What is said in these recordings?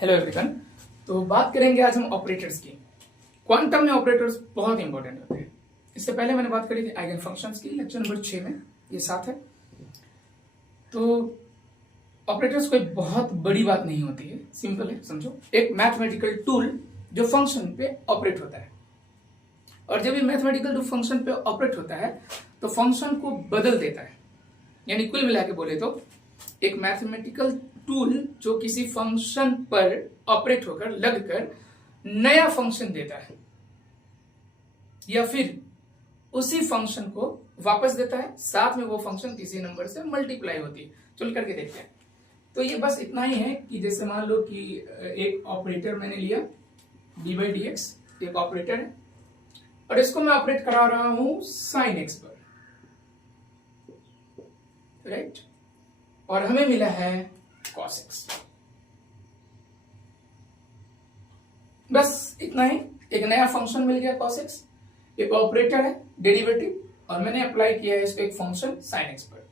Hello everyone. तो बात करेंगे आज हम ऑपरेटर्स की। क्वांटम में ऑपरेटर्स बहुत इंपॉर्टेंट होते हैं। इससे पहले मैंने बात करी थी आइगन फंक्शंस की, लेक्चर नंबर 6 में, ये 7 है। तो ऑपरेटर्स कोई बहुत बड़ी बात नहीं होती है, सिंपल है, समझो। एक मैथमेटिकल टूल जो फंक्शन पे ऑपरेट होता है, और जब ये मैथमेटिकल टूल फंक्शन पे ऑपरेट होता है तो फंक्शन को बदल देता है। यानी कुल मिला के बोले तो एक मैथमेटिकल टूल जो किसी फंक्शन पर ऑपरेट होकर लगकर नया फंक्शन देता है, या फिर उसी फंक्शन को वापस देता है, साथ में वो फंक्शन किसी नंबर से मल्टीप्लाई होती है। चल करके देखते हैं। तो ये बस इतना ही है कि जैसे मान लो कि एक ऑपरेटर मैंने लिया d/dx, एक ऑपरेटर है, और इसको मैं ऑपरेट करा रहा हूं sin x पर, राइट? और हमें मिला है cos x। बस इतना ही, एक नया फंक्शन मिल गया cos x, एक ऑपरेटर है डेरिवेटिव, और मैंने अप्लाई किया है इसको एक फंक्शन sin x पर।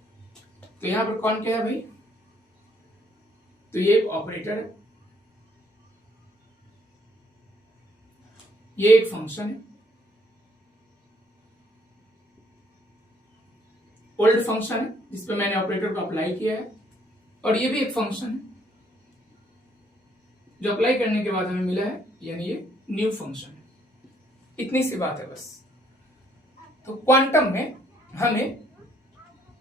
तो यहां पर कौन क्या है भाई? तो ये एक ऑपरेटर है, ये एक फंक्शन है, ओल्ड फंक्शन है जिसपे मैंने ऑपरेटर को अप्लाई किया है, और ये भी एक फंक्शन है जो अप्लाई करने के बाद हमें मिला है, यानी ये न्यू फंक्शन है। इतनी सी बात है बस। तो क्वांटम में हमें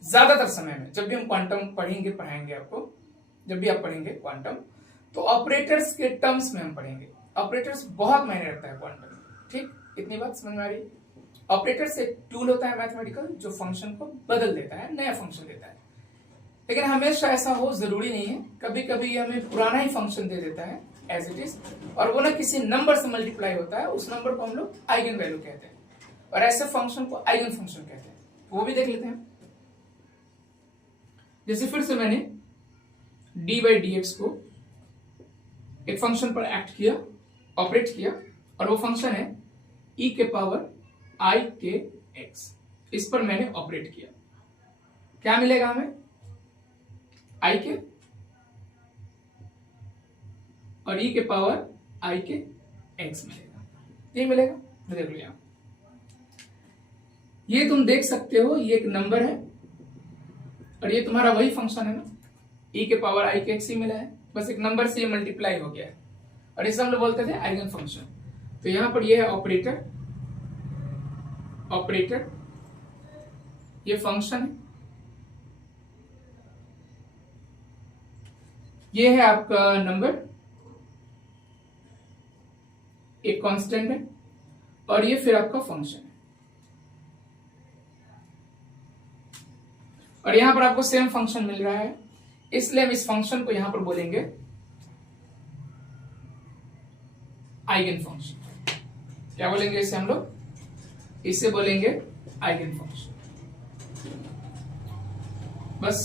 ज्यादातर समय में, जब भी हम क्वांटम पढ़ाएंगे आपको, जब भी आप पढ़ेंगे क्वांटम, तो ऑपरेटर्स के टर्म्स में हम पढ़ेंगे। ऑपरेटर्स बहुत मायने रखता है क्वांटम में, ठीक? इतनी बात समझ में आ रही? ऑपरेटर्स एक टूल होता है मैथमेटिकल जो फंक्शन को बदल देता है, नया फंक्शन देता है। लेकिन हमेशा ऐसा हो जरूरी नहीं है, कभी कभी हमें पुराना ही फंक्शन दे देता है एज इट इज, और वो ना किसी नंबर से मल्टीप्लाई होता है, उस नंबर को हम लोग आइगन वैल्यू कहते हैं, और ऐसे फंक्शन को आइगन फंक्शन कहते हैं। वो भी देख लेते हैं। जैसे फिर से मैंने d/dx को एक फंक्शन पर एक्ट किया, ऑपरेट किया, और वो फंक्शन है e के पावर i के x। इस पर मैंने ऑपरेट किया, क्या मिलेगा हमें? i के और e के पावर i के x मिलेगा। ये मिलेगा, देख लो यहां। ये तुम देख सकते हो, ये एक नंबर है, और ये तुम्हारा वही फंक्शन है ना, e के पावर i के x ही मिला है, बस एक नंबर से ये मल्टीप्लाई हो गया है, और इसे हम लोग बोलते थे आइगन फंक्शन। तो यहां पर ये है ऑपरेटर, ऑपरेटर ये फंक्शन है, ये है आपका नंबर, एक कांस्टेंट है, और ये फिर आपका फंक्शन है। और यहां पर आपको सेम फंक्शन मिल रहा है, इसलिए हम इस फंक्शन को यहां पर बोलेंगे आइगन फंक्शन। क्या बोलेंगे इसे हम लोग? इसे बोलेंगे आइगन फंक्शन। बस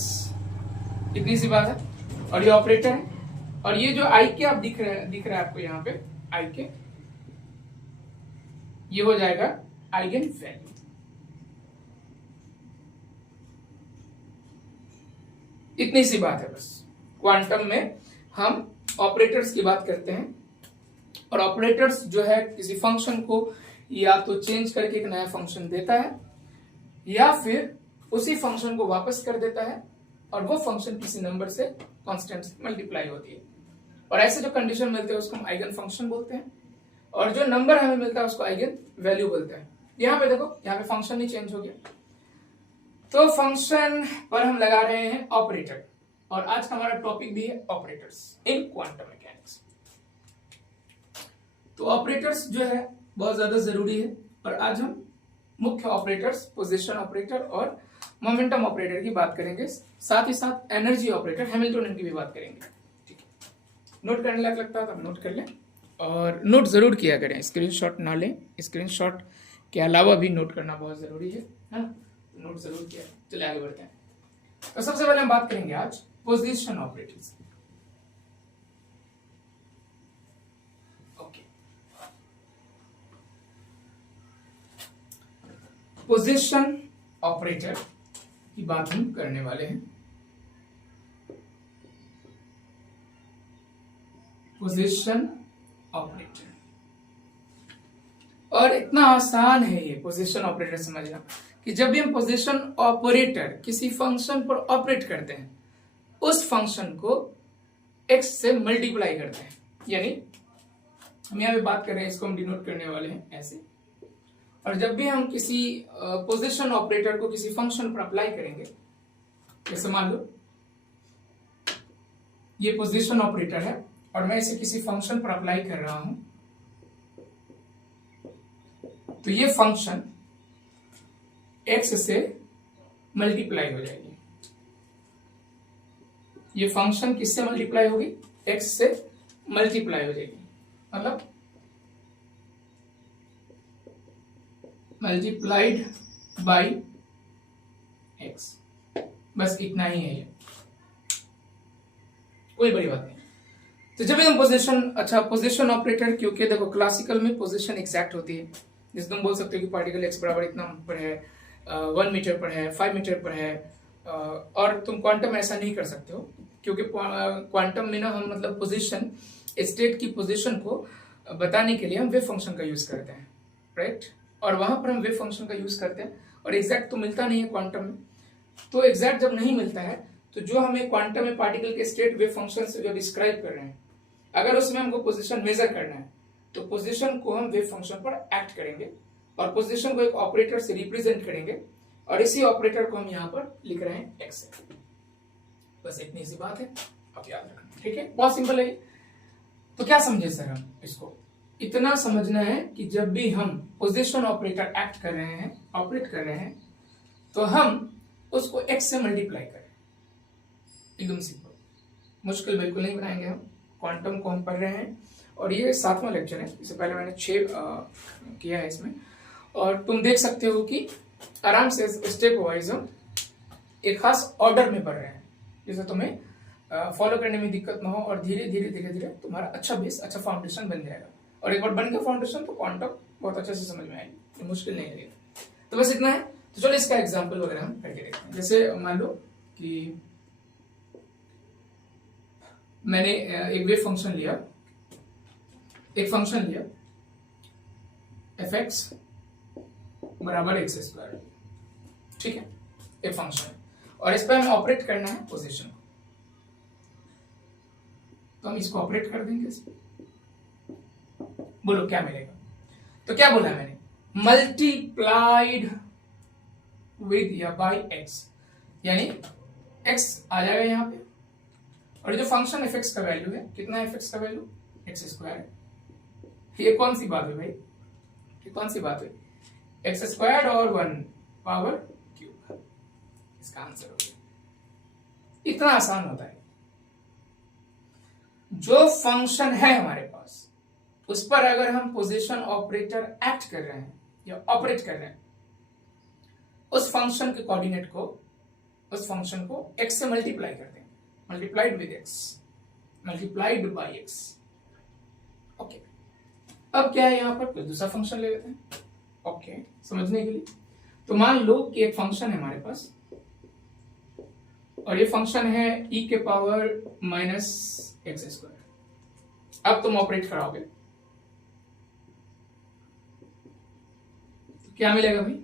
इतनी सी बात है। और ये ऑपरेटर है, और ये जो आई के आप दिख रहा है आपको यहाँ पे आई के, ये हो जाएगा आइगन वैल्यू। इतनी सी बात है बस। क्वांटम में हम ऑपरेटर्स की बात करते हैं, और ऑपरेटर्स जो है किसी फंक्शन को या तो चेंज करके एक नया फंक्शन देता है, या फिर उसी फंक्शन को वापस कर देता है, और वो फंक्शन किसी नंबर से कांस्टेंट से मल्टीप्लाई होती है। और ऐसे जो कंडीशन मिलते हैं उसको हम आइगन फंक्शन बोलते हैं, और जो नंबर हमें मिलता है उसको आइगन वैल्यू बोलते हैं। यहां पे देखो, यहां पे फंक्शन ही चेंज हो गया, तो फंक्शन पर हम लगा रहे हैं ऑपरेटर, और आज का हमारा टॉपिक भी है ऑपरेटर्स इन क्वांटम मैकेनिक्स। तो ऑपरेटर्स जो है बहुत ज्यादा जरूरी है, और आज हम मुख्य ऑपरेटर्स, पोजीशन ऑपरेटर और मोमेंटम ऑपरेटर की बात करेंगे, साथ ही साथ एनर्जी ऑपरेटर हैमिल्टनियन की भी बात करेंगे। ठीक है, नोट करने लायक लगता है तो नोट कर लें, और नोट जरूर किया करें, स्क्रीनशॉट ना लें। स्क्रीनशॉट के अलावा भी नोट करना बहुत जरूरी है ना, नोट जरूर किया। चलिए आगे बढ़ते हैं। तो सबसे पहले हम बात करेंगे आज पोजीशन ऑपरेटर्स। पोजीशन ऑपरेटर की बात हम करने वाले हैं। Position operator. और इतना आसान है ये पोजीशन ऑपरेटर समझना कि जब भी हम पोजीशन ऑपरेटर किसी फंक्शन पर ऑपरेट करते हैं उस फंक्शन को x से मल्टीप्लाई करते हैं। यानी हम यहाँ पे बात कर रहे हैं, इसको हम डिनोट करने वाले हैं ऐसे। और जब भी हम किसी पोजीशन ऑपरेटर को किसी फंक्शन पर अप्लाई करेंगे, जैसे मान लो ये पोजीशन ऑपरेटर है और मैं इसे किसी फंक्शन पर अप्लाई कर रहा हूं, तो ये फंक्शन x से मल्टीप्लाई हो जाएगी। ये फंक्शन किससे मल्टीप्लाई होगी? x से मल्टीप्लाई हो जाएगी, मतलब मल्टीप्लाइड बाय x। बस इतना ही है ये, कोई बड़ी बात नहीं। तो जब हम पोजीशन ऑपरेटर, क्योंकि देखो क्लासिकल में पोजीशन एग्जैक्ट होती है, जिस तुम बोल सकते हो कि पार्टिकल x बराबर इतना पर है, 1 मीटर पर है, 5 मीटर पर है। और तुम क्वांटम ऐसा नहीं कर सकते हो, क्योंकि क्वांटम में ना हम मतलब पोजीशन, स्टेट की पोजीशन को बताने के लिए हम वेव फंक्शन का यूज करते हैं, राइट। और वहां पर हम वेव फंक्शन का यूज करते हैं और एग्जैक्ट तो मिलता नहीं है क्वांटम में। तो एग्जैक्ट जब नहीं मिलता है तो जो हमें क्वांटम में पार्टिकल के स्टेट वेव फंक्शन से जो डिस्क्राइब कर रहे हैं, अगर उसमें हमको पोजीशन मेजर करना है तो पोजीशन को हम वेव फंक्शन पर एक्ट करेंगे और पोजीशन को एक ऑपरेटर से रिप्रेजेंट करेंगे और इसी ऑपरेटर को हम यहाँ पर लिख रहे हैं x से। बस इतनी सी बात है, आप याद रखना, ठीक है। बहुत सिंपल है। तो क्या समझे सर हम इसको? इतना समझना है कि जब भी हम पोजीशन ऑपरेटर एक्ट कर रहे हैं, ऑपरेट कर रहे हैं, तो हम उसको x से मल्टीप्लाई करें। एकदम सिंपल, मुश्किल बिल्कुल नहीं बनाएंगे हम। क्वांटम को हम पढ़ रहे हैं और ये 7वां लेक्चर है। इससे पहले मैंने 6 किया है इसमें, और तुम देख सकते हो कि आराम से स्टेप वाइज हम एक खास ऑर्डर में पढ़ रहे हैं, जिससे तुम्हें फॉलो करने में दिक्कत ना हो और धीरे धीरे तुम्हारा अच्छा बेस, अच्छा फाउंडेशन बन जाएगा। और एक बार बन गया फाउंडेशन तो क्वांटम बहुत अच्छे से समझ में आएगी, मुश्किल नहीं लगेगा। तो बस इतना है। तो चलो इसका एग्जाम्पल वगैरह हम करके देखते हैं। जैसे मान लो कि मैंने एक वेव फंक्शन लिया, एक फंक्शन लिया fx बराबर x², ठीक है, एक फंक्शन है और इस पर हमें ऑपरेट करना है पोजीशन को। तो हम इसको ऑपरेट कर देंगे इसमें। बोलो क्या मिलेगा? तो क्या बोला मैंने? मल्टीप्लाइड विद या बाय x, यानी x आ जाएगा यहाँ पे और जो फंक्शन fx का वैल्यू है, कितना है fx का वैल्यू? x² है। ये कौन सी बात है भाई? ये कौन सी बात है? x² और 1 पावर क्यूब, इसका आंसर हो गया। इतना आसान होता है। जो फंक्शन है हमारे पास उस पर अगर हम पोजीशन ऑपरेटर एक्ट कर रहे हैं या ऑपरेट कर रहे हैं, उस फंक्शन के कोऑर्डिनेट को, उस फंक्शन को x से मल्टीप्लाई कर देंगे, multiplied with x, multiplied by x। Okay, अब क्या है यहां पर? कोई दूसरा फंक्शन ले लेते हैं, ओके, समझने के लिए। तो मान लो कि एक फंक्शन है हमारे पास और ये फंक्शन है e के पावर -x²। अब तुम ऑपरेट कराओगे तो क्या मिलेगा भाई?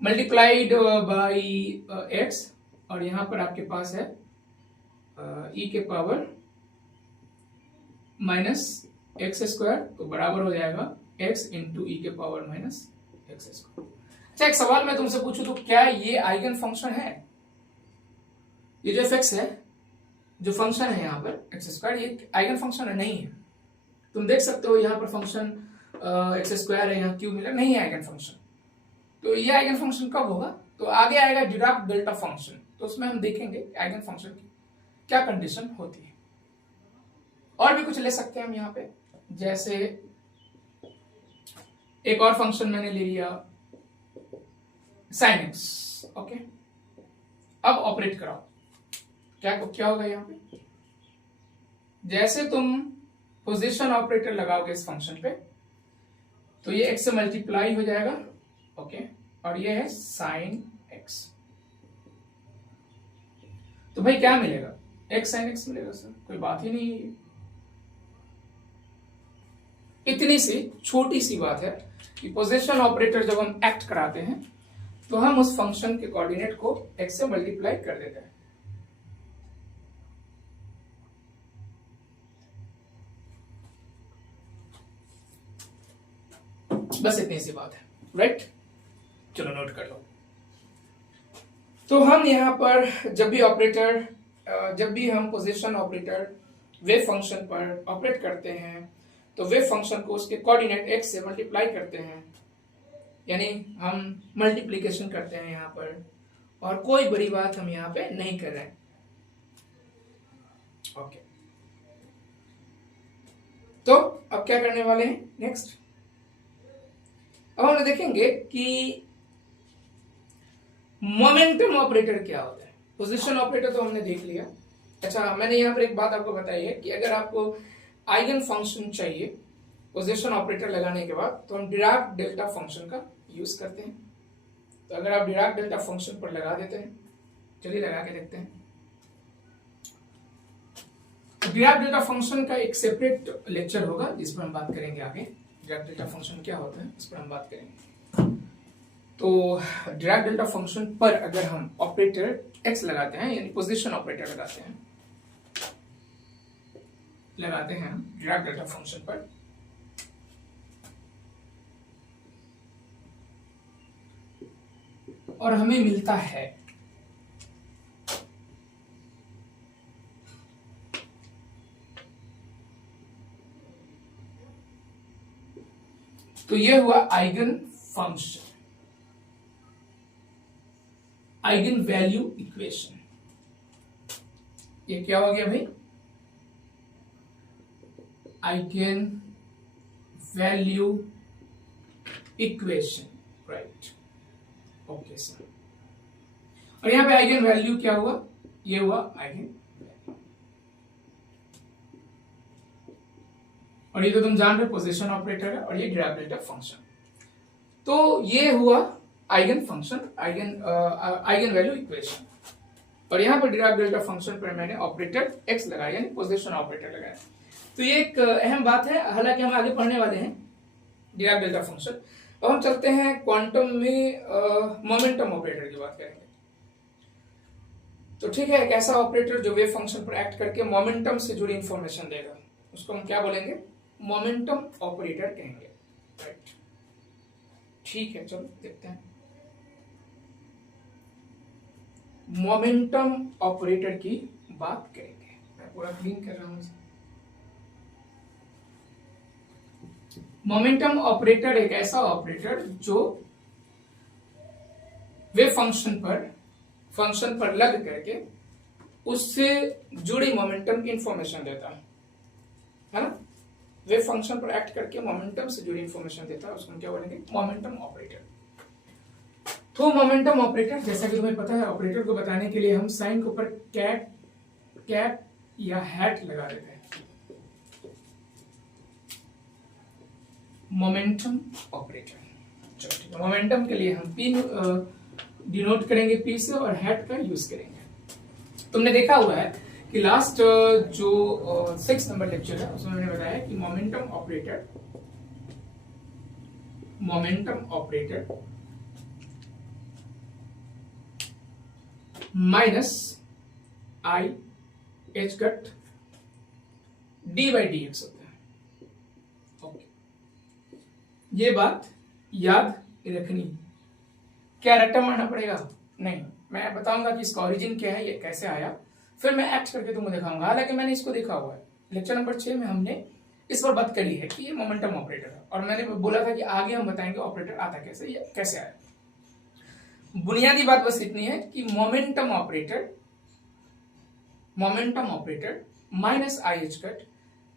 मल्टीप्लाइड बाय x और यहां पर आपके पास है e के पावर -x², तो बराबर हो जाएगा x इंटू e के पावर -x²। अच्छा, एक सवाल मैं तुमसे पूछूं तो क्या ये आइगन फंक्शन है? ये जो fx है, जो फंक्शन है यहाँ पर x², ये आइगन फंक्शन है? नहीं है। तुम देख सकते हो यहाँ पर फंक्शन x² है, यहाँ क्यों मिला? नहीं है आइगन फंक्शन। तो ये आइगन फंक्शन कब होगा? तो आगे आएगा डिराक डेल्टा फंक्शन, तो उसमें हम देखेंगे आइगन फंक्शन की क्या कंडीशन होती है। और भी कुछ ले सकते हैं हम यहाँ पे, जैसे एक और फंक्शन मैंने ले लिया sin x। ओके, अब ऑपरेट कराओ, क्या होगा यहाँ पे? जैसे तुम पोजीशन ऑपरेटर लगाओगे इस फंक्शन पे तो ये x से मल्टीप्लाई हो जाएगा, ओके, और ये है sin x। तो भाई क्या मिलेगा? x sin x मिलेगा सर, कोई बात ही नहीं है। इतनी सी छोटी सी बात है कि पोजीशन ऑपरेटर जब हम एक्ट कराते हैं तो हम उस फंक्शन के कोऑर्डिनेट को x से मल्टीप्लाई कर देते हैं। बस इतनी सी बात है, राइट? चलो नोट कर लो। तो हम यहां पर जब भी हम पोजीशन ऑपरेटर वेव फंक्शन पर ऑपरेट करते हैं तो वेव फंक्शन को उसके कोऑर्डिनेट x से मल्टीप्लाई करते हैं, यानी हम मल्टीप्लिकेशन करते हैं यहां पर, और कोई बड़ी बात हम यहां पे नहीं कर रहे हैं। ओके, तो अब क्या करने वाले हैं नेक्स्ट? अब हम देखेंगे कि मोमेंटम ऑपरेटर क्या होता है। पोजीशन ऑपरेटर तो हमने देख लिया। अच्छा, मैंने यहां पर एक बात आपको बताई है कि अगर आपको आइगन फंक्शन चाहिए पोजीशन ऑपरेटर लगाने के बाद तो हम डिराक डेल्टा फंक्शन का यूज करते हैं। तो अगर आप डिराक डेल्टा फंक्शन पर लगा देते हैं, चलिए लगा के देखते हैं। डिराक डेल्टा फंक्शन का एक सेपरेट लेक्चर होगा जिस पर हम बात करेंगे आगे। डिराक डेल्टा फंक्शन क्या होता है इस पर हम बात करेंगे। तो डिराक डेल्टा फंक्शन पर अगर हम ऑपरेटर x लगाते हैं, यानी पोजीशन ऑपरेटर लगाते हैं डिराक डेल्टा फंक्शन पर, और हमें मिलता है तो यह हुआ eigen function, eigen value equation. ये क्या हो गया भाई? Eigen value equation, right? Okay sir. और यहां पे आइगन वैल्यू क्या हुआ? ये हुआ आइगन वैल्यू, और ये तो तुम जान रहे पोजीशन ऑपरेटर है, और ये डिराक डेल्टा फंक्शन। तो ये हुआ eigen function, eigen value equation, और यहां पर डिराक डेल्टा फंक्शन पर मैंने ऑपरेटर x लगाया, यानी पोजीशन ऑपरेटर लगाया। तो ये एक अहम बात है, हालांकि हम आगे पढ़ने वाले हैं डिराक डेल्टा फंक्शन। अब हम चलते हैं क्वांटम में मोमेंटम ऑपरेटर की बात करेंगे। तो ठीक है, एक ऐसा ऑपरेटर जो वेव फंक्शन पर एक्ट करके मोमेंटम से जुड़ी इंफॉर्मेशन देगा, उसको हम क्या बोलेंगे? मोमेंटम ऑपरेटर कहेंगे, राइट? ठीक है, चलो देखते हैं। मोमेंटम ऑपरेटर की बात करेंगे। मैं पूरा क्लीन कर रहा हूं। मोमेंटम ऑपरेटर एक ऐसा ऑपरेटर जो वेव फंक्शन पर लग करके उससे जुड़ी मोमेंटम की इंफॉर्मेशन देता है ना? वेव फंक्शन पर एक्ट करके मोमेंटम से जुड़ी इंफॉर्मेशन देता है, उसको हम क्या बोलेंगे? Momentum operator. तो मोमेंटम ऑपरेटर, जैसा कि तुम्हें पता है, ऑपरेटर को बताने के लिए हम साइन के ऊपर कैप या हैट लगा देते हैं। मोमेंटम ऑपरेटर, चलो ठीक है। मोमेंटम के लिए हम पी डिनोट करेंगे पी से, और हैट का यूज करेंगे। तुमने देखा हुआ है कि लास्ट जो 6 नंबर लेक्चर है उसमें मैंने बताया कि momentum operator minus I H cut D by D x होता है। ओके, ये बात याद रखनी। क्या रट्टा मारना पड़ेगा? नहीं, मैं बताऊंगा कि इसका ओरिजिन क्या है, ये कैसे आया, फिर मैं एक्ट करके तुमको दिखाऊंगा। हालांकि मैंने इसको देखा हुआ है, लेक्चर नंबर 6 में हमने इस पर बात करी है कि ये मोमेंटम ऑपरेटर है, और मैंने बोला था कि आगे हम बताएंगे ऑपरेटर आता कैसे, या कैसे आया। बुनियादी बात बस इतनी है कि momentum operator minus I H cut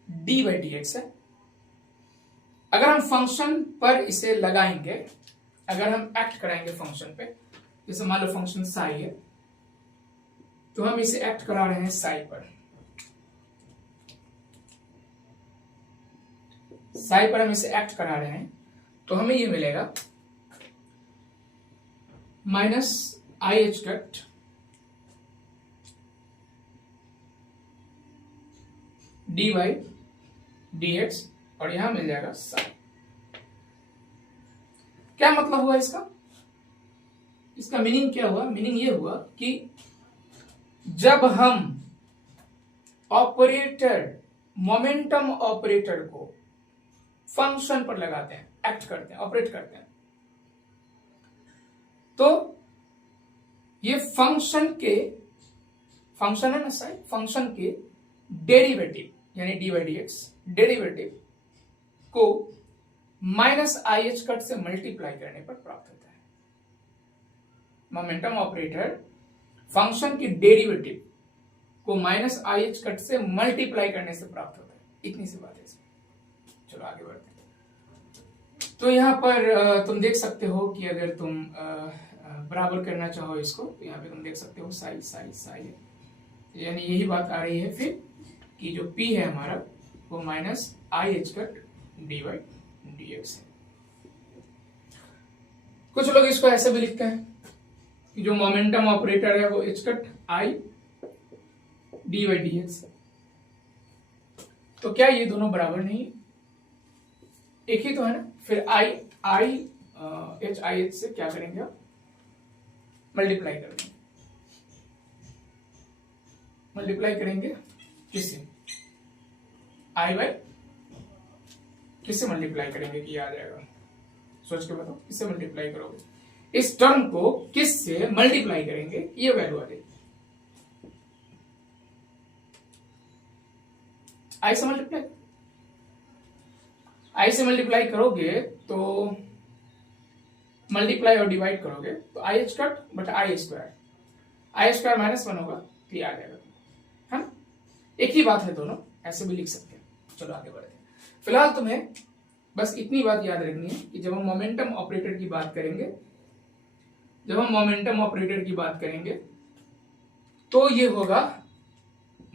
D by D x है। अगर हम फंक्शन पर इसे लगाएंगे, अगर हम एक्ट कराएंगे फंक्शन पे, जैसे मान लो फंक्शन साई है, तो हम इसे एक्ट करा रहे हैं साई पर। हम इसे एक्ट करा रहे हैं, तो हमें ये मिलेगा minus I H cut D by D x, और यहां मिल जाएगा साई। क्या मतलब हुआ इसका? इसका मीनिंग क्या हुआ? मीनिंग ये हुआ कि जब हम ऑपरेटर, मोमेंटम ऑपरेटर को फंक्शन पर लगाते हैं, एक्ट करते हैं, ऑपरेट करते हैं, तो ये फंक्शन है ना साई, फंक्शन के डेरिवेटिव यानी dy dx डेरिवेटिव को माइनस आई एच कट से मल्टीप्लाई करने पर प्राप्त होता है। मोमेंटम ऑपरेटर फंक्शन की डेरिवेटिव को माइनस आई एच कट से मल्टीप्लाई करने से प्राप्त होता है। इतनी सी बात है इसमें। चलो आगे बढ़ते हैं। तो यहां पर तुम देख सकते हो कि अगर तुम बराबर करना चाहो इसको, तो यहाँ पे तुम देख सकते हो साई साई साई, यानी यही बात आ रही है फिर कि जो P है हमारा वो minus I H cut dy dx है। कुछ लोग इसको ऐसे भी लिखते हैं कि जो मोमेंटम ऑपरेटर है वो एच कट आई dy dx है। तो क्या ये दोनों बराबर नहीं है? एक ही तो है ना। फिर एच आई एच से क्या करेंगे आप? मल्टीप्लाई कर देंगे। मल्टीप्लाई करेंगे किससे? आई बाई किससे मल्टीप्लाई करेंगे कि आ जाएगा? सोच के बताओ, किससे मल्टीप्लाई करोगे? इस टर्म को किससे मल्टीप्लाई करेंगे ये वैल्यू आ जाएगी। आई से मल्टीप्लाई, आई से मल्टीप्लाई करोगे तो मल्टीप्लाई और डिवाइड करोगे तो आई H cut but I square minus 1 होगा, तो ये आ जाएगा, है ना। एक ही बात है दोनों, ऐसे भी लिख सकते हैं। चलो आगे बढ़ते हैं। फिलहाल तुम्हें बस इतनी बात याद रखनी है कि जब हम मोमेंटम ऑपरेटर की बात करेंगे तो ये होगा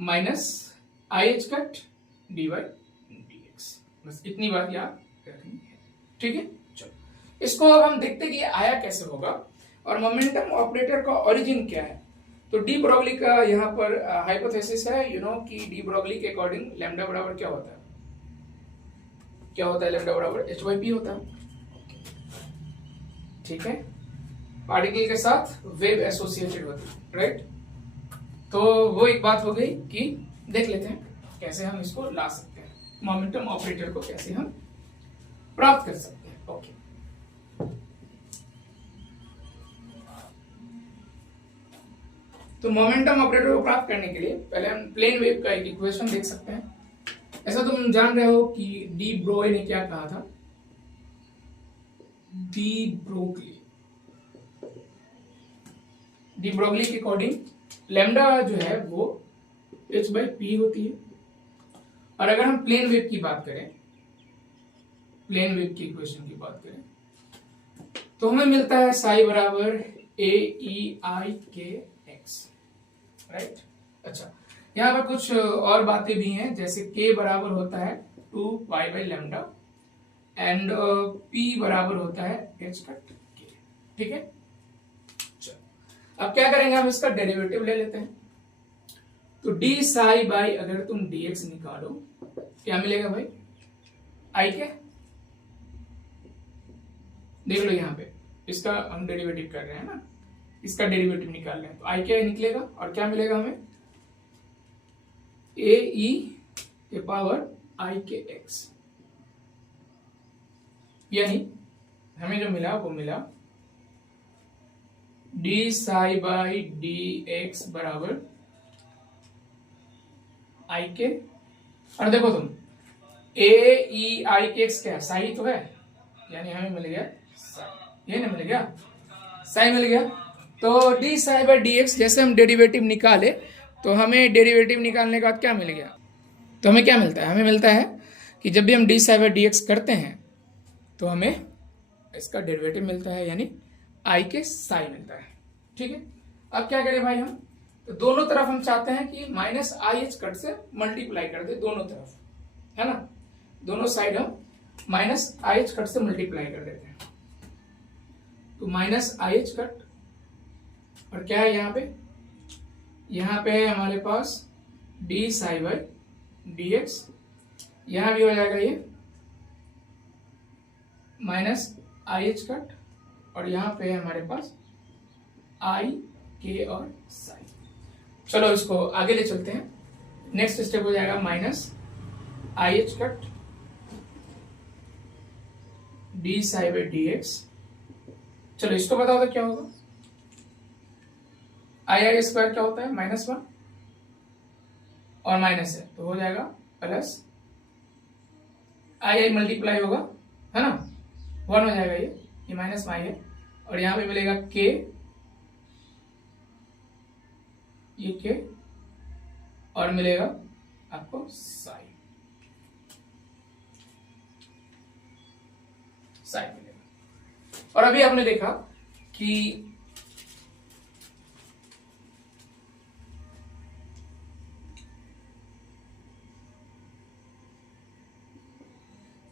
minus I H cut dy dx। बस इतनी बात याद रखनी है, ठीक है। चलो इसको अब हम देखते हैं कि ये आया कैसे होगा और मोमेंटम ऑपरेटर का ओरिजिन क्या है। तो डी ब्रोगली का यहाँ पर हाइपोथेसिस है, कि डी ब्रोगली के अकॉर्डिंग लैम्डा बराबर क्या होता है? लैम्डा बराबर एच बाई पी होता है, ठीक है। पार्टिकल के साथ वेव एसोसिएटेड होती है, राइट। तो वो एक बात हो गई कि देख लेते हैं कैसे हम इसको ला सकते हैं, मोमेंटम ऑपरेटर को कैसे हम प्राप्त कर सकते हैं। ओके, तो मोमेंटम ऑपरेटर को प्राप्त करने के लिए पहले हम प्लेन वेव का एक इक्वेशन देख सकते हैं। ऐसा तुम जान रहे हो कि डी ब्रोए ने क्या कहा था? डी ब्रोगली के अकॉर्डिंग लैम्डा जो है वो एच बाई पी होती है। और अगर हम प्लेन वेव की बात करें, प्लेन वेव की इक्वेशन की बात करें, तो हमें मिलता है साई बराबर ए ई आई के एक्स, राइट। अच्छा, यहाँ पर कुछ और बातें भी हैं, जैसे k बराबर होता है 2 pi by lambda and p बराबर होता है h कट k, ठीक है। चलो अब क्या करेंगे, हम इसका डेरिवेटिव ले लेते हैं। तो d साई बाई अगर तुम dx निकालो क्या मिलेगा भाई? आई के, देख लो यहाँ पे इसका हम डेरिवेटिव कर रहे हैं ना, इसका डेरिवेटिव निकाल रहे हैं, तो आई के निकलेगा और क्या मिलेगा हमें? ए ई के पावर आई के एक्स, यानी हमें जो मिला वो मिला D psi by D x बराबर आई के। और देखो तुम ए ई आई के एक्स क्या है? साई तो है, यानी हमें मिल गया साई, ये ना मिल गया साई मिल गया। तो D psi by D x जैसे हम डेरिवेटिव निकाले तो हमें डेरिवेटिव निकालने के बाद क्या मिल गया? तो हमें क्या मिलता है? हमें मिलता है कि जब भी हम D psi by D x करते हैं तो हमें इसका डेरिवेटिव मिलता है, यानी आई के साई मिलता है, ठीक है। अब क्या करें भाई हम? तो दोनों तरफ हम चाहते हैं कि माइनस आई एच कट से मल्टीप्लाई कर दे, दोनों तरफ, है ना। दोनों साइड हम माइनस आई एच कट से मल्टीप्लाई कर देते हैं। तो माइनस आई एच कट और क्या है यहाँ पे? यहाँ पे है हमारे पास D psi by D X, यहां भी हो जाएगा ये माइनस आई एच कट, और यहाँ पे है हमारे पास आई के और साई। चलो इसको आगे ले चलते हैं। नेक्स्ट स्टेप हो जाएगा minus I H cut D psi by D x. चलो इसको बताओ तो क्या होगा, आई स्क्वायर क्या होता है, -1 और माइनस है तो हो जाएगा प्लस आई मल्टीप्लाई होगा, है ना, 1 हो जाएगा ये माइनस आई है, और यहां पे मिलेगा के, ये के, और मिलेगा आपको साई मिलेगा। और अभी आपने देखा कि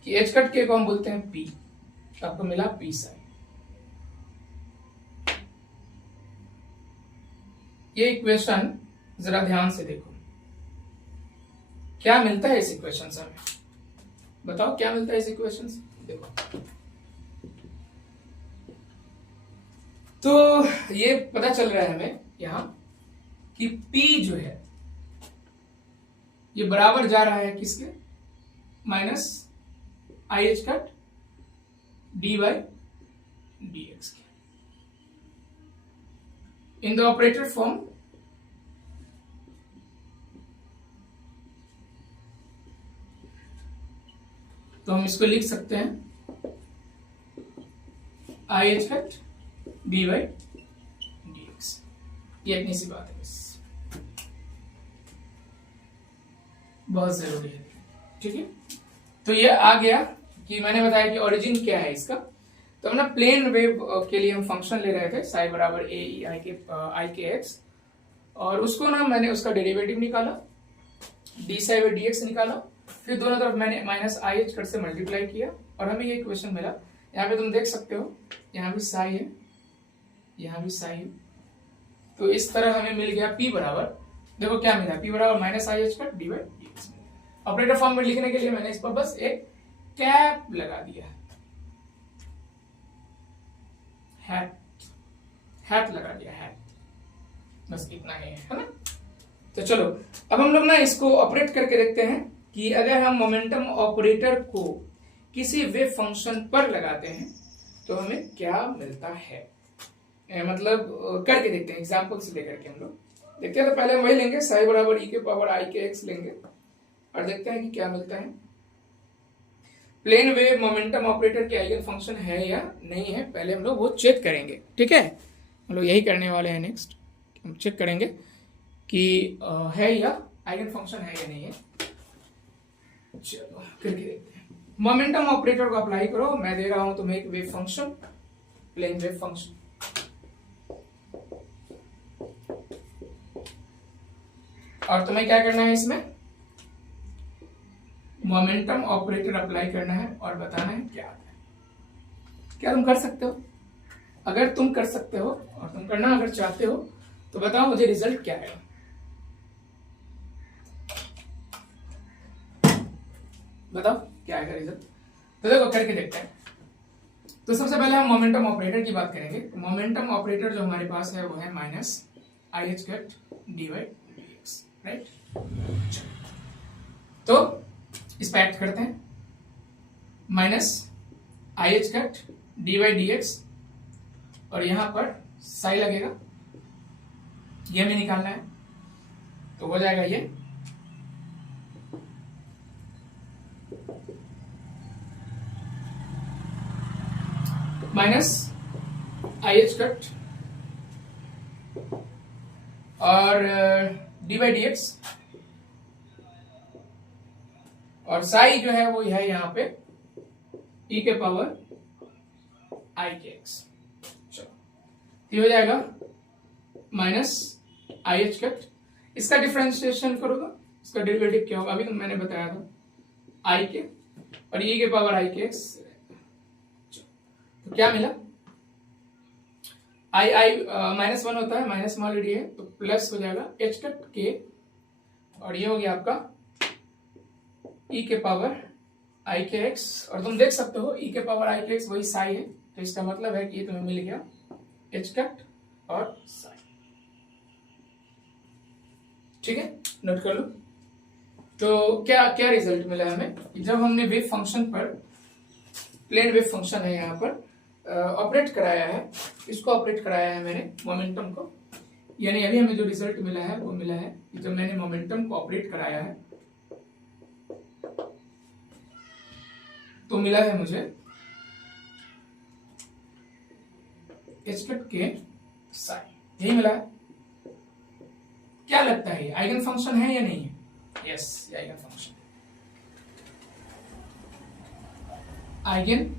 एच कट के को हम बोलते हैं पी, आपको मिला पी साई। ये इक्वेशन जरा ध्यान से देखो, क्या मिलता है इस इक्वेशन से हमें, बताओ क्या मिलता है इस इक्वेशन से। देखो तो ये पता चल रहा है हमें यहां कि P जो है ये बराबर जा रहा है किसके, minus I H cut D by D X के। इन द ऑपरेटर फॉर्म तो हम इसको लिख सकते हैं आई H cut D by D x, ये इतनी सी बात है बस, बहुत जरूरी है, ठीक है। तो ये आ गया कि मैंने बताया कि ओरिजिन क्या है इसका। तो हम ना प्लेन वेव के लिए हम फंक्शन ले रहे थे साई बराबर ए ई आई के एक्स, और उसको ना मैंने उसका डेरिवेटिव निकाला, D psi by D x निकाला, फिर दोनों तरफ मैंने माइनस आई एच कट से मल्टीप्लाई किया, और हमें ये इक्वेशन मिला। यहाँ पे तुम देख सकते हो, यहाँ भी साई है, यहाँ भी साई है, तो इस तरह हमें मिल गया P बराबर, देखो क्या मिला, P बराबर minus I H cut D by D x. Operator form में लिखने के लिए मैंने इस पर बस एक कैप लगा दिया, हैट लगा दिया, हैट, बस इतना ही है ना। तो चलो अब हम लोग ना इसको ऑपरेट करके देखते हैं कि अगर हम मोमेंटम ऑपरेटर को किसी वेव फंक्शन पर लगाते हैं तो हमें क्या मिलता है, मतलब करके देखते हैं, एग्जाम्पल से लेकर के हम लोग देखते हैं। तो पहले हम वही लेंगे, साई बराबर ई के पावर आई के एक्स लेंगे, और देखते हैं कि क्या मिलता है। प्लेन वेव मोमेंटम ऑपरेटर के आइगन फंक्शन है या नहीं है, पहले हम लोग वो चेक करेंगे, ठीक है। हम लोग यही करने वाले हैं, नेक्स्ट हम चेक करेंगे कि है या आइगन फंक्शन है या नहीं है। चलो करके देखते हैं। मोमेंटम ऑपरेटर को अप्लाई करो, मैं दे रहा हूं तुम्हें एक wave function, plane wave function, और तुम्हें क्या करना है, इसमें मोमेंटम ऑपरेटर अप्लाई करना है और बताना है क्या आता है। क्या तुम कर सकते हो? अगर तुम कर सकते हो और तुम करना अगर चाहते हो तो बताओ मुझे रिजल्ट क्या है, बताओ क्या आएगा रिजल्ट। तो देखो करके देखते हैं। तो सबसे पहले हम मोमेंटम ऑपरेटर की बात करेंगे। मोमेंटम ऑपरेटर जो हमारे पास है वो है minus I H cut D by D x, right. तो इस पर ऐड करते हैं, minus I H cut D by D x, और यहां पर साई लगेगा, ये हमें निकालना है, तो हो जाएगा ये माइनस आई एच कट और डी बाई डी एक्स, और साई जो है वो है यहां पे ई के पावर आई के एक्स। चलो ये हो जाएगा माइनस आई एच कट, इसका डिफरेंशिएशन करोगे, इसका डेरिवेटिव क्या होगा, अभी तो मैंने बताया था आई के और ई के पावर आई के एक्स। तो क्या मिला, आई आई -1 होता है, माइनस मान लीजिए, तो प्लस हो जाएगा एच कट के, और ये हो गया आपका ई के पावर आई के एक्स, और तुम देख सकते हो ई के पावर आई के एक्स वही साई है, तो इसका मतलब है कि ये तुम्हें मिल गया एच कट और साई। ठीक है, नोट कर लो। तो क्या क्या रिजल्ट मिला हमें, जब हमने वेव फंक्शन पर, प्लेन वेव फंक्शन है यहाँ पर, ऑपरेट कराया है, इसको ऑपरेट कराया है मैंने मोमेंटम को, यानी अभी हमें जो रिजल्ट मिला है वो मिला है कि जब मैंने मोमेंटम को ऑपरेट कराया है तो मिला है मुझे एच कट के साई, यही मिला है। क्या लगता है आइगन फंक्शन है या नहीं है? यस, ये eigen function, eigen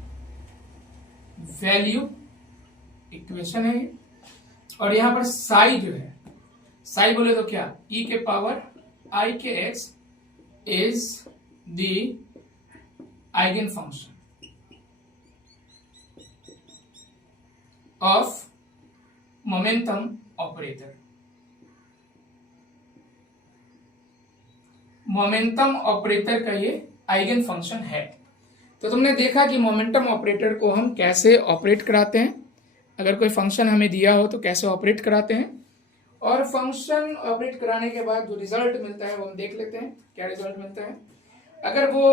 value equation है। और यहां पर साई जो है, साई बोले तो क्या, ई के पावर आई के x is the eigen function of momentum operator. Momentum operator का ये आइगन फंक्शन है। तो तुमने देखा कि मोमेंटम ऑपरेटर को हम कैसे ऑपरेट कराते हैं, अगर कोई फंक्शन हमें दिया हो तो कैसे ऑपरेट कराते हैं, और फंक्शन ऑपरेट कराने के बाद जो रिजल्ट मिलता है वो हम देख लेते हैं क्या रिजल्ट मिलता है। अगर वो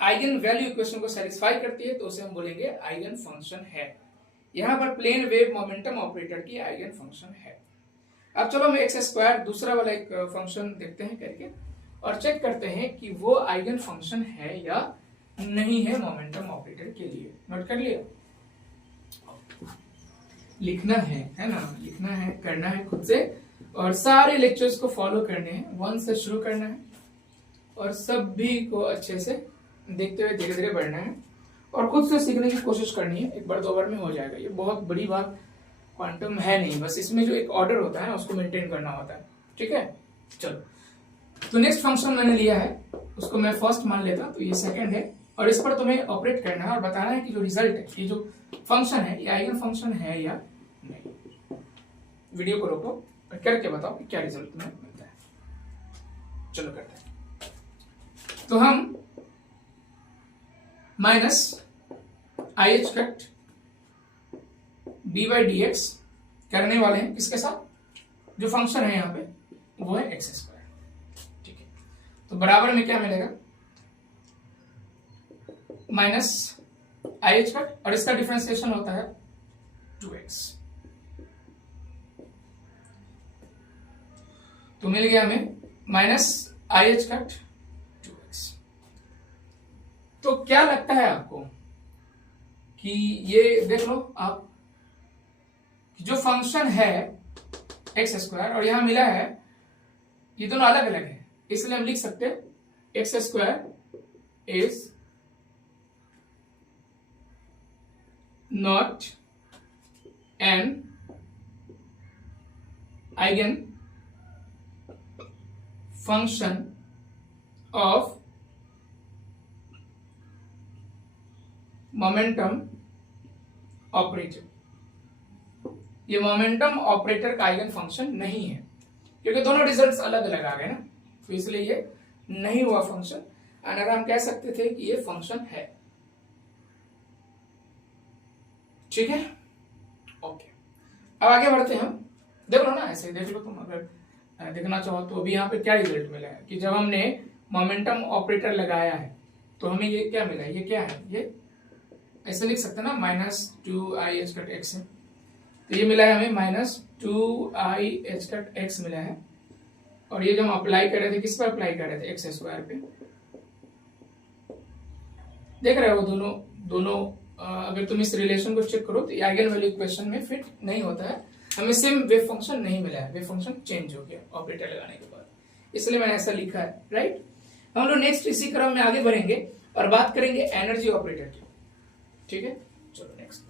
आइगन वैल्यू इक्वेशन को सेटिस्फाई करती है तो उसे हम बोलेंगे आइगन फंक्शन है। यहां पर प्लेन वेव मोमेंटम ऑपरेटर की आइगन फंक्शन है। अब चलो हम एक्स स्क्वायर दूसरा वाला एक फंक्शन देखते हैं करके, और चेक करते हैं कि वो आइगन फंक्शन है या नहीं है मोमेंटम ऑपरेटर के लिए। नोट कर लिया, लिखना है ना, लिखना है, करना है खुद से, और सारे लेक्चर्स को फॉलो करने हैं, 1 से शुरू करना है और सभी को अच्छे से देखते हुए धीरे धीरे बढ़ना है और खुद से सीखने की कोशिश करनी है। एक बार 2 बार में हो जाएगा, ये बहुत बड़ी बात क्वांटम है नहीं, बस इसमें जो एक ऑर्डर होता है उसको मेंटेन करना होता है। ठीक है, चलो तो नेक्स्ट फंक्शन मैंने लिया है, उसको मैं फर्स्ट मान लेता हूं, तो ये सेकंड है, और इस पर तुम्हें ऑपरेट करना है और बताना है कि जो रिजल्ट है, ये जो फंक्शन है, ये आइगन फंक्शन है या नहीं। वीडियो को रोको और करके बताओ कि क्या रिजल्ट तुम्हें मिलता है। चलो करते हैं। तो हम minus I H cut D by D x करने वाले हैं, किसके साथ, जो फंक्शन है यहाँ पे वो है एक्स स्क्वायर। ठीक है, तो बराबर में क्या मिलेगा, माइनस आई एच कट, और इसका डिफरेंशिएशन होता है 2x, तो मिल गया हमें minus I H cut 2x। तो क्या लगता है आपको कि ये देख लो आप, जो फंक्शन है एक्स स्क्वायर और यहां मिला है, ये दोनों अलग अलग है, इसलिए हम लिख सकते हैं x square is not an eigen function of momentum operator. ये मोमेंटम ऑपरेटर का आइगन फंक्शन नहीं है, क्योंकि दोनों रिजल्ट्स अलग अलग आ गए ना, तो इसलिए ये नहीं हुआ फंक्शन। अगर हम कह सकते थे कि ये फंक्शन है। ठीक है, ओके, अब आगे बढ़ते हैं हम। देख लो ना, ऐसे देख लो तुम, अगर देखना चाहो तो अभी यहाँ पे क्या रिजल्ट मिला है कि जब हमने मोमेंटम ऑपरेटर लगाया है तो हमें ये क्या मिला है, ये क्या है, ये ऐसे लिख सकते हैं ना, माइनस 2i(h कट x है, तो ये मिला है हमें माइनस 2i(h कट x मिला है। और ये जो हम अप्लाई कर रहे थे, किस पर अप्लाई कर रहे थे, एक्स स्क्वायर पे। देख रहे हो दोनों अगर तुम इस रिलेशन को चेक करो तो ये आइगन वैल्यू इक्वेशन में फिट नहीं होता है, हमें सेम वेव फंक्शन नहीं मिला है, वेव फंक्शन चेंज हो गया ऑपरेटर लगाने के बाद, इसलिए मैंने ऐसा लिखा है। राइट, हम लोग नेक्स्ट इसी क्रम में आगे बढ़ेंगे और बात करेंगे एनर्जी ऑपरेटर की। ठीक है, चलो नेक्स्ट।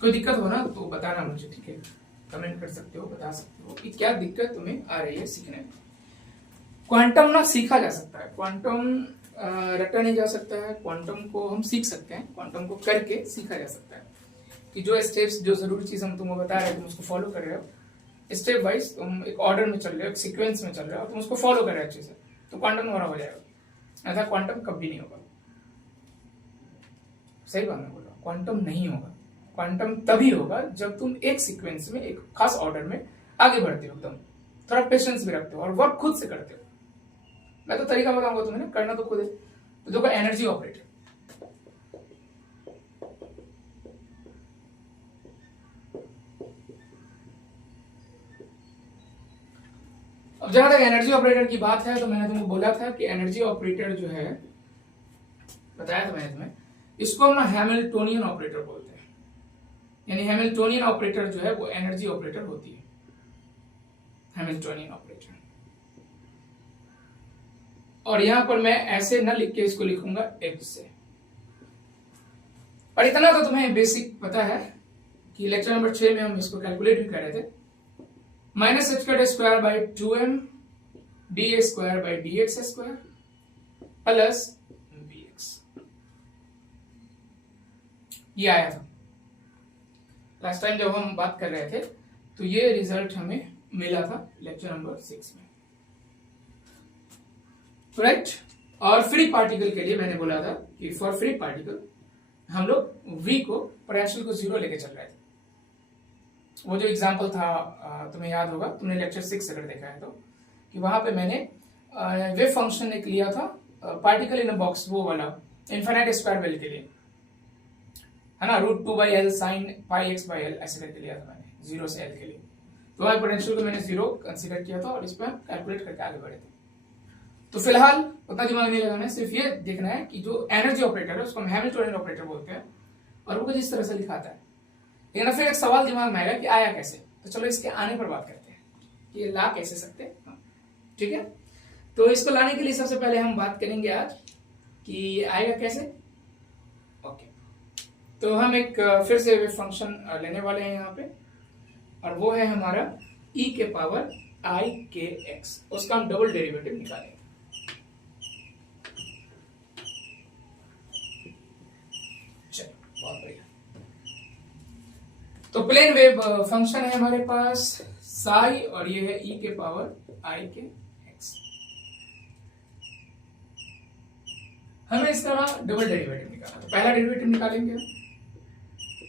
कोई दिक्कत हो ना तो बताना मुझे, ठीक है, कमेंट कर सकते हो, बता सकते हो कि क्या दिक्कत तुम्हें आ रही है सीखने में। क्वांटम ना सीखा जा सकता है, क्वांटम रटा नहीं जा सकता है, क्वांटम को हम सीख सकते हैं, क्वांटम को करके सीखा जा सकता है कि जो स्टेप्स, जो जरूरी चीज हम तुमको बता रहे हैं तुम उसको फॉलो कर रहे हो, स्टेप वाइज तुम एक ऑर्डर में चल रहे हो, एक सीक्वेंस में चल रहे हो, तुम उसको फॉलो कर रहे हो अच्छे से, तो क्वांटम दोबारा हो जाएगा, ऐसा क्वांटम कभी नहीं होगा। सही बात मैं बोल रहा हूँ, क्वांटम नहीं होगा। क्वांटम तभी होगा जब तुम एक सीक्वेंस में, एक खास ऑर्डर में आगे बढ़ते हो, एकदम थोड़ा पेशेंस भी रखते हो और वर्क खुद से करते हो। मैं तो तरीका बताऊंगा तुम्हें ना, करना तो खुद है। तो देखो एनर्जी ऑपरेटर, अब जहां तक एनर्जी ऑपरेटर की बात है तो मैंने तुमको बोला था कि एनर्जी ऑपरेटर जो है, बताया था मैंने तुम्हें, इसको हम ना हैमिल्टोनियन ऑपरेटर बोलते हैं। यानी हैमिल्टोनियन ऑपरेटर जो है वो एनर्जी ऑपरेटर होती है, हैमिल्टोनियन ऑपरेटर। और यहां पर मैं ऐसे न लिख के इसको लिखूंगा एक्स से। और इतना तो तुम्हें बेसिक पता है कि लेक्चर नंबर 6 में हम इसको कैलकुलेट भी कर रहे थे, minus H cut square by 2m D square by D X square plus B X, ये आया था लास्ट टाइम जब हम बात कर रहे थे। तो ये रिजल्ट हमें मिला था लेक्चर नंबर 6 में, राइट। और फ्री पार्टिकल के लिए मैंने बोला था कि फॉर फ्री पार्टिकल हम लोग v को, पोटेंशियल को 0 लेके चल रहे थे। वो जो एग्जांपल था तुम्हें याद होगा, तुमने लेक्चर 6 अगर देखा है तो, कि वहां पे मैंने वेव फंक्शन एक लिया था, पार्टिकल इन अ बॉक्स, वो वाला इनफाइनाइट स्क्वायर वेल के लिए, है ना, √2/L sin πx/L ऐसे करके लिया था मैंने 0 से L के लिए। तो वहां पोटेंशियल को मैंने 0 कंसीडर किया था और इस पर कैलकुलेट करके आगे बढ़े थे। तो फिलहाल उतना दिमाग नहीं लगाना है, सिर्फ ये देखना है कि जो एनर्जी ऑपरेटर है उसको हम हैमिल्टोनियन ऑपरेटर बोलते हैं और वो कुछ इस तरह से लिखाता है। लेकिन फिर एक सवाल दिमाग में आएगा कि आया कैसे, तो चलो इसके आने पर बात करते हैं कि ये ला कैसे सकते हैं, ठीक है। तो इसको लाने के लिए सबसे पहले हम बात करेंगे आज कि ये आएगा कैसे। ओके, तो हम एक फिर से वेव फंक्शन लेने वाले हैं यहाँ पे, और वो है हमारा e के पावर i k x, उसका हम डबल डेरिवेटिव निकालेंगे। चलो बहुत बढ़िया। तो प्लेन वेव फंक्शन है हमारे पास साई, और ये है e के पावर i के x। हमें इसका डबल डेरिवेटिव निकालना, तो पहला डेरिवेटिव निकालेंगे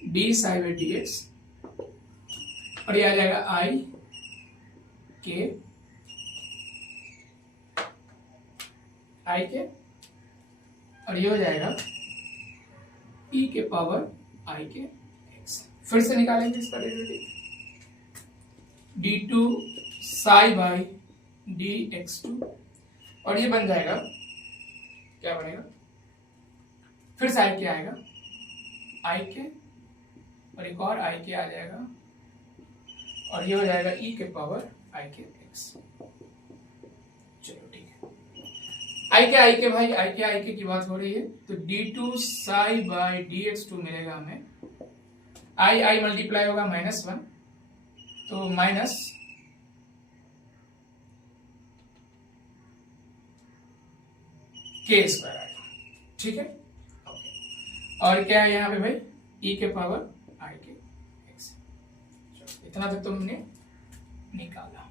D psi by D x, और ये आ जाएगा i के और ये हो जाएगा e के पावर i के x। फिर से निकालेंगे इसका derivative d2 psi by dx2, और ये बन जाएगा, क्या बनेगा, फिर से i के आएगा i के, और एक और i के आ जाएगा, और ये हो जाएगा e के पावर i के x। चलो ठीक है, i के भाई i के की बात हो रही है, तो d2 साई बाई dx2 मिलेगा हमें, i मल्टीप्लाई होगा -1, तो माइनस k स्क्वायर आएगा, ठीक है। और क्या है यहाँ पे भाई, e के पावर i के x। इतना तक तुमने निकाला,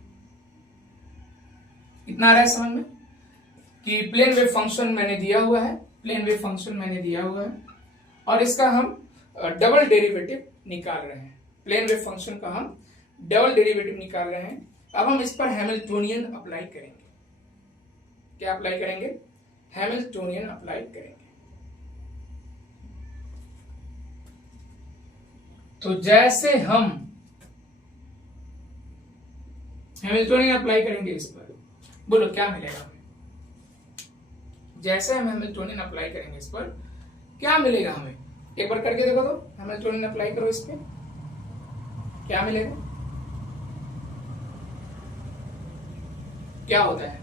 इतना आ रहा है समझ में कि प्लेन वेव फंक्शन मैंने दिया हुआ है, प्लेन वेव फंक्शन मैंने दिया हुआ है, और इसका हम डबल डेरिवेटिव निकाल रहे हैं। प्लेन वेव फंक्शन का हम डबल डेरिवेटिव निकाल रहे हैं। अब हम इस पर हैमिल्टोनियन अप्लाई करेंगे। क्या अप्लाई करेंगे? हैमिल्टोनियन अप्लाई करेंगे। तो जैसे हम हैमिल्टोनियन अप्लाई करेंगे इस पर, बोलो क्या मिलेगा हमें? जैसे हम हैमिल्टोनियन अप्लाई करेंगे इस पर, क्या मिलेगा हमें? एक बार करके देखो तो, हैमिल्टोनियन अप्लाई करो इस पे, क्या मिलेगा? क्या होता है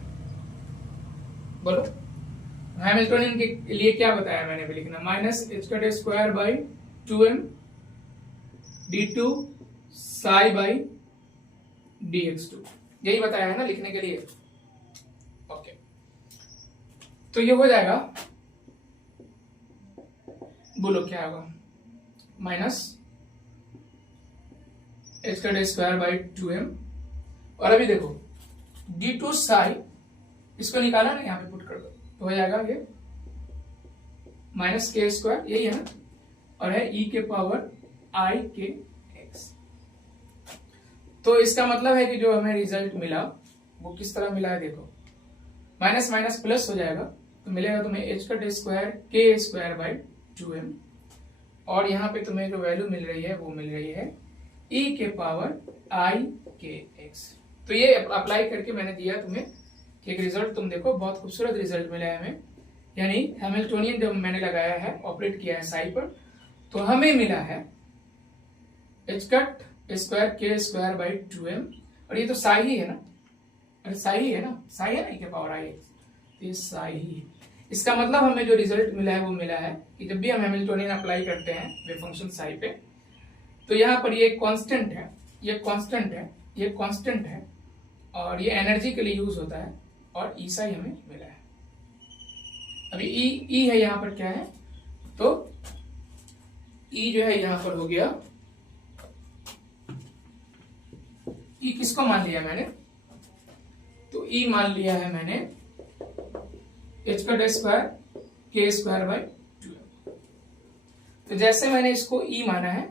बोलो? हैमिल्टोनियन के लिए क्या बताया मैंने भी लिखना, -h² by 2m d2 psi by dx2, यही बताया है ना लिखने के लिए। ओके, तो ये हो जाएगा, बोलो क्या होगा, -h² बाई 2m, और अभी देखो d2 साई इसको निकाला ना, यहाँ पे पुट कर दो तो हो जाएगा ये माइनस के स्क्वायर, यही है ना, और है e के पावर i के x। तो इसका मतलब है कि जो हमें रिजल्ट मिला वो किस तरह मिला है, देखो माइनस माइनस प्लस हो जाएगा तो मिलेगा तुम्हें h का स्क्वायर के स्क्वायर बाई 2m, और यहाँ पे तुम्हें जो वैल्यू मिल रही है वो मिल रही है e के पावर i के x। तो ये अप्लाई करके मैंने दिया तुम्हें कि एक रिजल्ट तुम देखो, बहुत खूबसूरत रिजल्ट मिला है हमें, यानी हैमिल्टोनियन जब मैंने लगाया है, ऑपरेट किया है साई पर, तो हमें मिला है h कट स्क्वायर के स्क्वायर बाई 2m, और ये तो साई ही है ना, अरे साई ही है ना, साई है ना e के पावर i, तो ये साई ही है। इसका मतलब हमें जो रिजल्ट मिला है वो मिला है कि जब भी हम हैमिल्टोनियन अप्लाई करते हैं वेव फंक्शन साई पे, तो यहाँ पर ये कांस्टेंट है, ये कांस्टेंट है, ये कांस्टेंट है, और ये एनर्जी के लिए यूज होता है, और ई साई हमें मिला है। अभी ई है यहाँ पर क्या है, तो ई जो है यहाँ पर हो गया, ई किसको मान लिया मैंने, तो ई मान लिया है मैंने h का स्क्वायर के स्क्वायर बाई 2m। तो जैसे मैंने इसको ई माना है,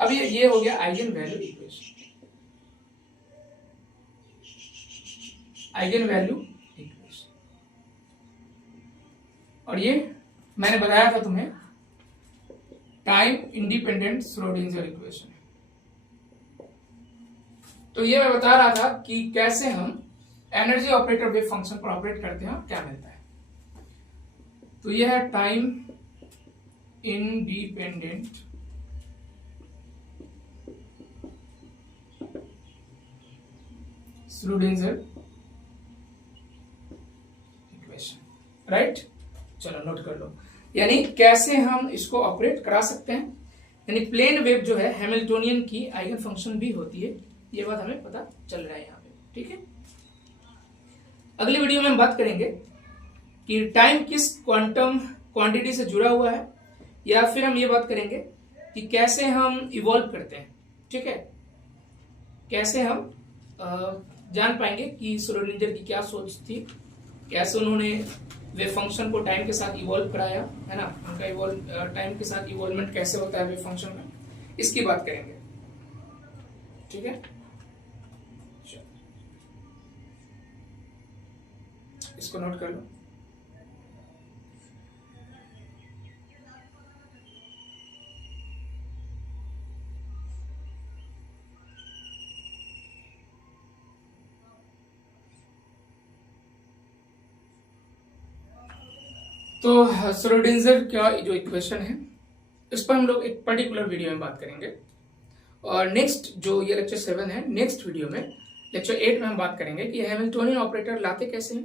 अब ये हो गया eigen value equation, eigen value equation, और ये मैंने बताया था तुम्हें टाइम इंडिपेंडेंट श्रोडिंगर इक्वेशन। तो ये मैं बता रहा था कि कैसे हम एनर्जी ऑपरेटर वेव फंक्शन पर ऑपरेट करते हैं और क्या मिलता है। तो यह है time independent Schrodinger equation, right. चलो नोट कर लो, यानी कैसे हम इसको ऑपरेट करा सकते हैं, यानी प्लेन वेव जो है हैमिल्टोनियन की आइगन फंक्शन भी होती है, ये बात हमें पता चल रहा है यहाँ पे, ठीक है। अगली वीडियो में हम बात करेंगे कि टाइम किस क्वांटम क्वांटिटी से जुड़ा हुआ है, या फिर हम ये बात करेंगे कि कैसे हम इवॉल्व करते हैं, ठीक है, कैसे हम जान पाएंगे कि श्रोडिंगर की क्या सोच थी, कैसे उन्होंने वेव फंक्शन को टाइम के साथ इवॉल्व कराया, है ना, उनका टाइम के साथ इवॉल्वमेंट कैसे होता है वेव फंक्शन में, इसकी बात करेंगे, ठीक है। इसको नोट कर लो। तो श्रोडिंगर का जो इक्वेशन है इस पर हम लोग एक पर्टिकुलर वीडियो में बात करेंगे, और नेक्स्ट जो ये लेक्चर 7 है, नेक्स्ट वीडियो में लेक्चर 8 में हम बात करेंगे कि हैमिल्टोनियन ऑपरेटर लाते कैसे हैं,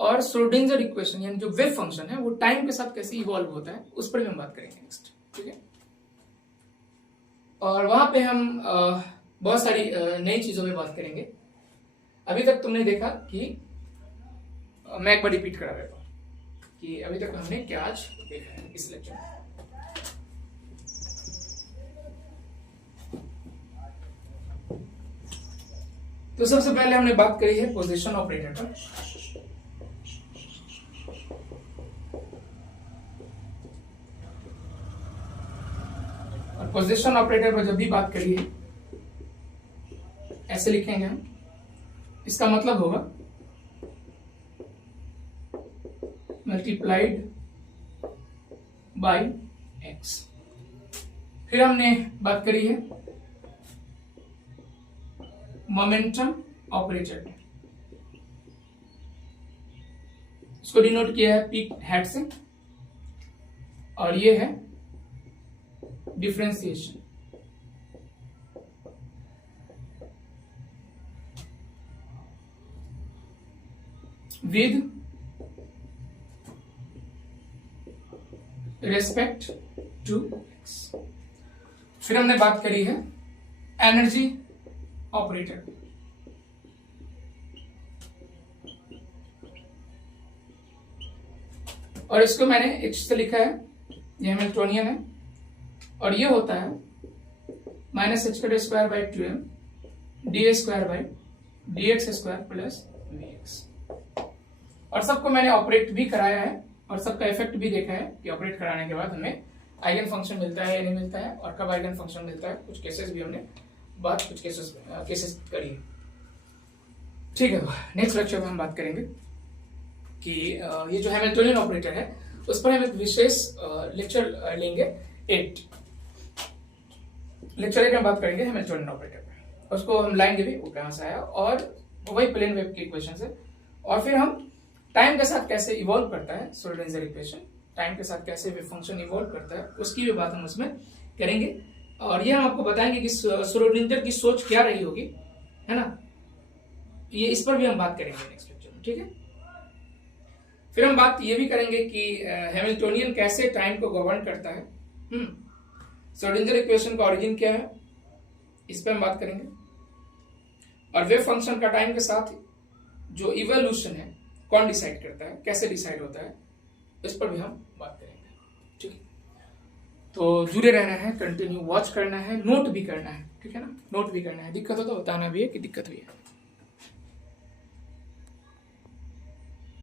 और श्रोडिंगर इक्वेशन यानी जो वेव फंक्शन है वो टाइम के साथ कैसे इवॉल्व होता है उस पर भी हम बात करेंगे नेक्स्ट, ठीक है। और वहां पे हम बहुत सारी नई चीजों में बात करेंगे। अभी तक तुमने देखा कि मैं एक बार रिपीट करा देता हूं कि अभी तक हमने क्या आज देखा है इस लेक्चर में। तो सबसे पहले हमने बात करी है पोजीशन ऑपरेटर पर, और पोजीशन ऑपरेटर पर जब भी बात करी है ऐसे लिखेंगे हम, इसका मतलब होगा मल्टीप्लाइड बाय x। फिर हमने बात करी है मोमेंटम ऑपरेटर, इसको डिनोट किया है पीक हेड से, और ये है differentiation. With respect to x। फिर हमने बात करी है एनर्जी ऑपरेटर, और इसको मैंने h से लिखा है, ये हैमिल्टोनियन है, और ये होता है माइनस h का square by 2m D square by D X square plus V X. और सबको मैंने ऑपरेट भी कराया है और सबका इफेक्ट भी देखा है कि ऑपरेट कराने के बाद हमें आइगन फंक्शन मिलता है या नहीं मिलता है, और कब आइगन फंक्शन मिलता है। कुछ केसेस भी हमने कुछ केसेस करी है। ठीक है, नेक्स्ट लेक्चर में हम बात करेंगे कि ये जो हैमिल्टोनियन ऑपरेटर है उस पर हम एक विशेष लेक्चर लेंगे 8 में बात करेंगे हैमिल्टोनियन ऑपरेटर पे। उसको हम लाएंगे भी वो कहां से आया, और वही प्लेन वेव के इक्वेशन है। और फिर हम टाइम के साथ कैसे इवॉल्व करता है श्रोडिंगर इक्वेशन, टाइम के साथ कैसे वेव फंक्शन इवॉल्व करता है उसकी भी बात हम उसमें करेंगे। और ये हम आपको बताएंगे कि श्रोडिंगर की सोच क्या रही होगी, है ना। ये इस पर भी हम बात करेंगे नेक्स्ट लेक्चर में, ठीक है। फिर हम बात ये भी करेंगे कि हैमिल्टोनियन कैसे टाइम को गवर्न करता है। श्रोडिंगर इक्वेशन का ऑरिजिन क्या है, इस पर हम बात करेंगे। और वेव फंक्शन का टाइम के साथ जो इवोल्यूशन है कौन डिसाइड करता है, कैसे डिसाइड होता है, इस पर भी हम बात करेंगे, ठीक है। तो जुड़े रहना है, कंटिन्यू वॉच करना है, नोट भी करना है, ठीक है ना। नोट भी करना है, दिक्कत हो तो बताना भी है कि दिक्कत हुई है।